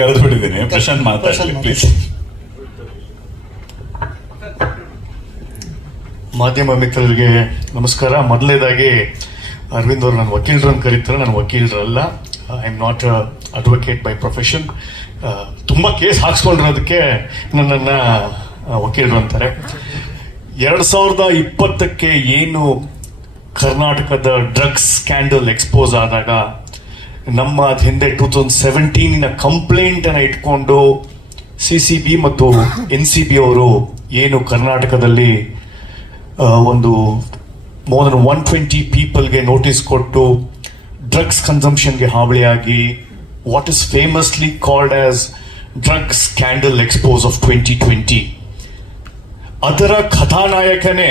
ಕರೆದು ಬಿಟ್ಟಿದ್ದೀನಿ ಪ್ರಶಾಂತ್ ಮಾತಾಡಲಿ ಪ್ಲೀಸ್ ಮಾಧ್ಯಮ ಮಿತ್ರರಿಗೆ ನಮಸ್ಕಾರ. ಮೊದಲನೇದಾಗಿ ಅರವಿಂದ್ ಅವರು ನನ್ನ ವಕೀಲರನ್ನು ಕರೀತಾರೆ. ನಾನು ವಕೀಲರಲ್ಲ. I am not advocate by profession ತುಂಬ ಕೇಸ್ ಹಾಕ್ಸ್ಕೊಂಡಿರೋದಕ್ಕೆ ನನ್ನನ್ನು ವಕೀಲರು ಅಂತಾರೆ. ಎರಡು ಸಾವಿರದ ಇಪ್ಪತ್ತಕ್ಕೆ ಏನು ಕರ್ನಾಟಕದ ಡ್ರಗ್ಸ್ ಸ್ಕ್ಯಾಂಡಲ್ ಎಕ್ಸ್ಪೋಸ್ ಆದಾಗ ನಮ್ಮ ಹಿಂದೆ ಟೂ ತೌಸಂಡ್ ಸೆವೆಂಟೀನಿನ ಕಂಪ್ಲೇಂಟನ್ನು ಇಟ್ಕೊಂಡು ಸಿ ಸಿ ಬಿ ಮತ್ತು ಎನ್ ಸಿ ಬಿ ಅವರು ಏನು ಕರ್ನಾಟಕದಲ್ಲಿ ಒಂದು ಮೋರ್ ದನ್ ಒನ್ ಟ್ವೆಂಟಿ ಪೀಪಲ್ಗೆ ನೋಟಿಸ್ ಕೊಟ್ಟು ಡ್ರಗ್ಸ್ ಕನ್ಸಂಪ್ಷನ್ಗೆ ಹಾವಳಿಯಾಗಿ what is famously called as drugs scandal expose of twenty twenty ಅದರ ಕಥಾನಾಯಕನೇ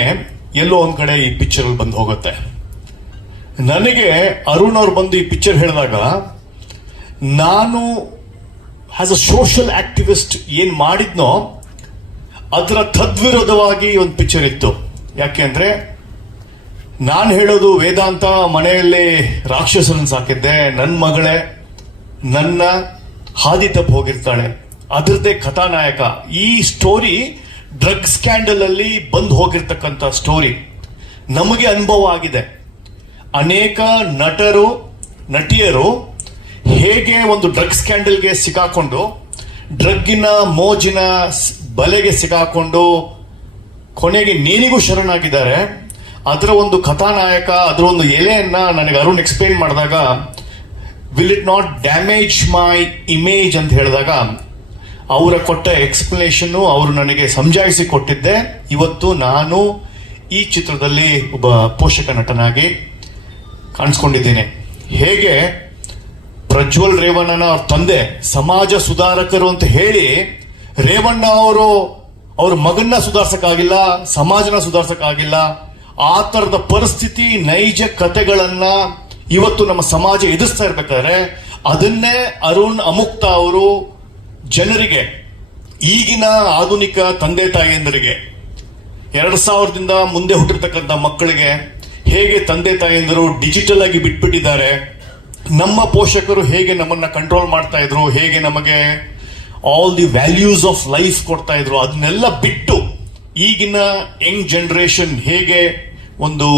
ಎಲ್ಲೋ ಒಂದು ಕಡೆ ಈ ಪಿಕ್ಚರ್ ಬಂದು ಹೋಗುತ್ತೆ. ನನಗೆ ಅರುಣ್ ಅವ್ರು ಬಂದು ಈ ಪಿಕ್ಚರ್ ಹೇಳಿದಾಗ, ನಾನು ಆಸ್ ಅ ಸೋಷಿಯಲ್ ಆಕ್ಟಿವಿಸ್ಟ್ ಏನು ಮಾಡಿದ್ನೋ, ಅದರ ತದ್ವಿರೋಧವಾಗಿ ಒಂದು ಪಿಕ್ಚರ್ ಇತ್ತು. ಯಾಕೆ ಅಂದರೆ, ನಾನು ಹೇಳೋದು ವೇದಾಂತ ಮನೆಯಲ್ಲಿ ರಾಕ್ಷಸರನ್ನು ಸಾಕಿದ್ದೆ ನನ್ನ ಮಗಳೇ, ನನ್ನ ಹಾದಿ ತಪ್ಪು ಹೋಗಿರ್ತಾಳೆ, ಅದರದ್ದೇ ಕಥಾನಾಯಕ. ಈ ಸ್ಟೋರಿ ಡ್ರಗ್ ಸ್ಕ್ಯಾಂಡಲ್ ಅಲ್ಲಿ ಬಂದು ಹೋಗಿರ್ತಕ್ಕಂಥ ಸ್ಟೋರಿ ನಮಗೆ ಅನುಭವ ಆಗಿದೆ. ಅನೇಕ ನಟರು, ನಟಿಯರು ಹೇಗೆ ಒಂದು ಡ್ರಗ್ ಸ್ಕ್ಯಾಂಡಲ್ಗೆ ಸಿಕ್ಕಾಕೊಂಡು, ಡ್ರಗ್ಗಿನ ಮೋಜಿನ ಬಲೆಗೆ ಸಿಕ್ಕಾಕೊಂಡು ಕೊನೆಗೆ ನೀನಿಗೂ ಶರಣಾಗಿದ್ದಾರೆ. ಅದರ ಒಂದು ಕಥಾನಾಯಕ, ಅದರ ಒಂದು ಎಲೆಯನ್ನ ನನಗೆ ಅರುಣ್ ಎಕ್ಸ್ಪ್ಲೇನ್ ಮಾಡಿದಾಗ will it not damage my image ಅಂತ ಹೇಳಿದಾಗ, ಅವರ ಕೊಟ್ಟ ಎಕ್ಸ್ಪ್ಲನೇಷನ್ ಅವರು ನನಗೆ ಸಂಜಾಯಿಸಿ ಕೊಟ್ಟಿದ್ದೆ. ಇವತ್ತು ನಾನು ಈ ಚಿತ್ರದಲ್ಲಿ ಒಬ್ಬ ಪೋಷಕ ನಟನಾಗಿ ಕಾಣಿಸ್ಕೊಂಡಿದ್ದೇನೆ. ಹೇಗೆ ಪ್ರಜ್ವಲ್ ರೇವಣ್ಣನ ಅವ್ರ ತಂದೆ, ಸಮಾಜ ಸುಧಾರಕರು ಅಂತ ಹೇಳಿ ರೇವಣ್ಣ ಅವರು ಅವ್ರ ಮಗನ್ನ ಸುಧಾರ್ಸಕ್ಕಾಗಿಲ್ಲ, ಸಮಾಜನ ಸುಧಾರ್ಸಕ್ಕಾಗಿಲ್ಲ. ಆ ತರದ ಪರಿಸ್ಥಿತಿ, ನೈಜ ಕತೆಗಳನ್ನ ಇವತ್ತು ನಮ್ಮ ಸಮಾಜ ಎದುರಿಸ್ತಾ ಇರ್ಬೇಕಾದ್ರೆ ಅದನ್ನೇ ಅರುಣ್ ಅಮುಕ್ತ ಅವರು ಜನರಿಗೆ, ಈಗಿನ ಆಧುನಿಕ ತಂದೆ ತಾಯಿಯಂದರಿಗೆ, ಎರಡು ಸಾವಿರದಿಂದ ಮುಂದೆ ಹುಟ್ಟಿರ್ತಕ್ಕಂಥ ಮಕ್ಕಳಿಗೆ ಹೇಗೆ ತಂದೆ ತಾಯಿಯಂದರು ಡಿಜಿಟಲ್ ಆಗಿ ಬಿಟ್ಬಿಟ್ಟಿದ್ದಾರೆ, ನಮ್ಮ ಪೋಷಕರು ಹೇಗೆ ನಮ್ಮನ್ನ ಕಂಟ್ರೋಲ್ ಮಾಡ್ತಾ ಇದ್ರು, ಹೇಗೆ ನಮಗೆ all the values of life ಕೊಡ್ತಾ ಇದ್ರು, ಅದನ್ನೆಲ್ಲ ಬಿಟ್ಟು ಈಗಿನ ಯಂಗ್ ಜನರೇಷನ್ ಹೇಗೆ ಒಂದು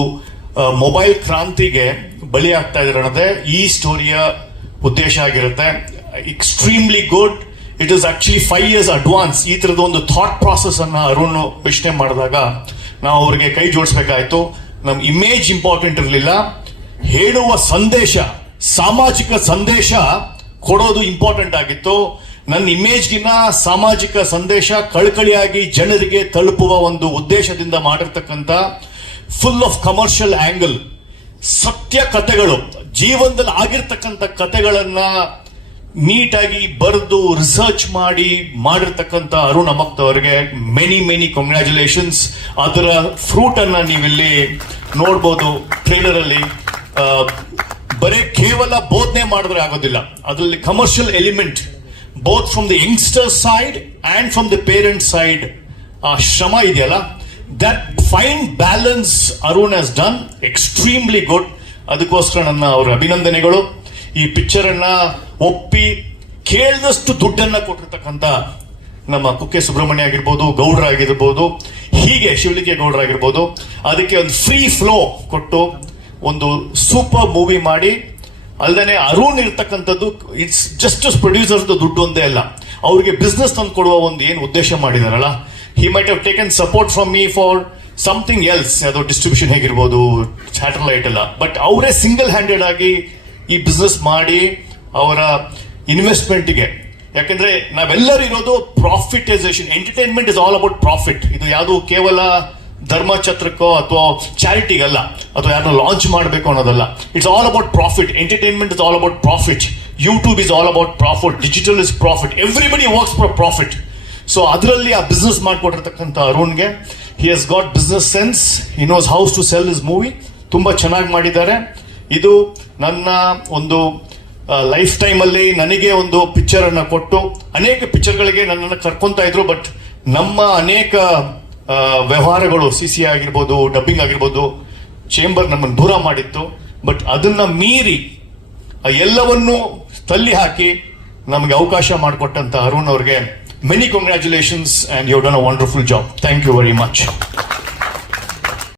ಮೊಬೈಲ್ ಕ್ರಾಂತಿಗೆ ಬಲಿ ಆಗ್ತಾ ಇದ್ದಾರೆ ಅನ್ನೋದೇ ಈ ಸ್ಟೋರಿಯ ಉದ್ದೇಶ ಆಗಿರುತ್ತೆ. Extremely good it is actually five years advance ಈ ತರದ ಒಂದು ಥಾಟ್ ಪ್ರಾಸೆಸ್ ಅನ್ನ ಅರುಣ್ ಯೋಚನೆ ಮಾಡಿದಾಗ ನಾವು ಅವರಿಗೆ ಕೈ ಜೋಡಿಸ್ಬೇಕಾಯ್ತು. ನಮ್ ಇಮೇಜ್ ಇಂಪಾರ್ಟೆಂಟ್ ಇರಲಿಲ್ಲ. ಹೇಳುವ ಸಂದೇಶ, ಸಾಮಾಜಿಕ ಸಂದೇಶ ಕೊಡೋದು ಇಂಪಾರ್ಟೆಂಟ್ ಆಗಿತ್ತು. ನನ್ನ ಇಮೇಜ್ಗಿನ ಸಾಮಾಜಿಕ ಸಂದೇಶ ಕಳಕಳಿಯಾಗಿ ಜನರಿಗೆ ತಲುಪುವ ಒಂದು ಉದ್ದೇಶದಿಂದ ಮಾಡಿರ್ತಕ್ಕಂಥ ಫುಲ್ ಆಫ್ ಕಮರ್ಷಿಯಲ್ ಆಂಗಲ್ ಸತ್ಯ ಕಥೆಗಳು ಜೀವನದಲ್ಲಿ ಆಗಿರ್ತಕ್ಕಂಥ ಕಥೆಗಳನ್ನ ನೀಟಾಗಿ ಬರೆದು ರಿಸರ್ಚ್ ಮಾಡಿ ಮಾಡಿರ್ತಕ್ಕಂಥ ಅರುಣ್ ಅಮಕ್ತ ಅವರಿಗೆ ಮೆನಿ ಮೆನಿ ಕಂಗ್ರ್ಯಾಚುಲೇಷನ್ಸ್ ಅದರ ಫ್ರೂಟ್ ಅನ್ನ ನೀವಿಲ್ಲಿ ನೋಡ್ಬೋದು ಟ್ರೈಲರ್ ಅಲ್ಲಿ. ಆ, ಬರೀ ಕೇವಲ ಬೋಧನೆ ಮಾಡಿದ್ರೆ ಆಗೋದಿಲ್ಲ. ಅದರಲ್ಲಿ commercial element both from the youngster side and from the parent side ಆ ಶ್ರಮ ಇದೆಯಲ್ಲ? That fine balance Arun has done extremely good ಅದಕ್ಕೋಸ್ಕರ ನನ್ನ ಅವರ ಅಭಿನಂದನೆಗಳು. ಈ ಪಿಕ್ಚರ್ ಅನ್ನ ಒಪ್ಪಿ ಕೇಳಿದಷ್ಟು ದುಡ್ಡನ್ನ ಕೊಟ್ಟಿರ್ತಕ್ಕಂಥ ನಮ್ಮ ಕುಕ್ಕೆ ಸುಬ್ರಹ್ಮಣ್ಯ ಆಗಿರ್ಬೋದು, ಗೌಡ್ರ ಆಗಿರ್ಬೋದು, ಹೀಗೆ ಶಿವಲಿಂಗೇ ಗೌಡ್ರ ಆಗಿರ್ಬೋದು, ಅದಕ್ಕೆ ಒಂದು ಫ್ರೀ ಫ್ಲೋ ಕೊಟ್ಟು ಒಂದು ಸೂಪರ್ ಮೂವಿ ಮಾಡಿ, ಅಲ್ಲದೆ ಅರುಣ್ ಇರ್ತಕ್ಕಂಥದ್ದು ಇಟ್ಸ್ ಜಸ್ಟ್ ಪ್ರೊಡ್ಯೂಸರ್ಸ್ ದುಡ್ಡು ಒಂದೇ ಅಲ್ಲ, ಅವ್ರಿಗೆ ಬಿಸ್ನೆಸ್ ತಂದು ಕೊಡುವ ಒಂದು ಏನು ಉದ್ದೇಶ ಮಾಡಿದಾರಲ್ಲ he might have taken support from me for something else ಅದು ಡಿಸ್ಟ್ರಿಬ್ಯೂಷನ್ ಹೇಗಿರ್ಬೋದು ಸ್ಯಾಟಲೈಟ್ ಎಲ್ಲ ಬಟ್ ಅವರೇ ಸಿಂಗಲ್ ಹ್ಯಾಂಡೆಡ್ ಆಗಿ ಈ ಬಿಸ್ನೆಸ್ ಮಾಡಿ ಅವರ ಇನ್ವೆಸ್ಟ್ಮೆಂಟ್ಗೆ ಯಾಕಂದ್ರೆ ನಾವೆಲ್ಲರೂ ಇರೋದು profitization entertainment is all about profit ಇದು ಯಾವುದು ಕೇವಲ ಧರ್ಮಛತ್ರಕ್ಕೋ ಅಥವಾ ಚಾರಿಟಿಗಲ್ಲ, ಅಥವಾ ಯಾರನ್ನ ಲಾಂಚ್ ಮಾಡಬೇಕು ಅನ್ನೋದಲ್ಲ. It's all about profit entertainment is all about profit YouTube is all about profit digital is profit everybody works for profit so ಅದರಲ್ಲಿ ಆ ಬಿಸ್ನೆಸ್ ಮಾಡಿಕೊಟ್ಟಿರ್ತಕ್ಕಂಥ ಅರುಣ್ಗೆ he has got business sense he knows how to sell his movie ತುಂಬಾ ಚೆನ್ನಾಗಿ ಮಾಡಿದ್ದಾರೆ. ಇದು ನನ್ನ ಒಂದು life time ಅಲ್ಲಿ ನನಗೆ ಒಂದು ಪಿಕ್ಚರ್ ಅನ್ನ ಕೊಟ್ಟು, ಅನೇಕ ಪಿಕ್ಚರ್ಗಳಿಗೆ ನನ್ನನ್ನು ಕರ್ಕೊಂತ ಇದ್ರು ಬಟ್ ನಮ್ಮ ಅನೇಕ ವ್ಯವಹಾರಗಳು ಸಿ ಸಿ ಆಗಿರ್ಬೋದು ಡಬ್ಬಿಂಗ್ ಆಗಿರ್ಬೋದು ಚೇಂಬರ್ ನಮ್ಮನ್ನು ದೂರ ಮಾಡಿತ್ತು. ಬಟ್ ಅದನ್ನ ಮೀರಿ ಎಲ್ಲವನ್ನು ತಲ್ಲಿ ಹಾಕಿ ನಮಗೆ ಅವಕಾಶ ಮಾಡಿಕೊಟ್ಟಂತ ಅರುಣ್ ಅವ್ರಿಗೆ many congratulations and you done a wonderful job thank you very much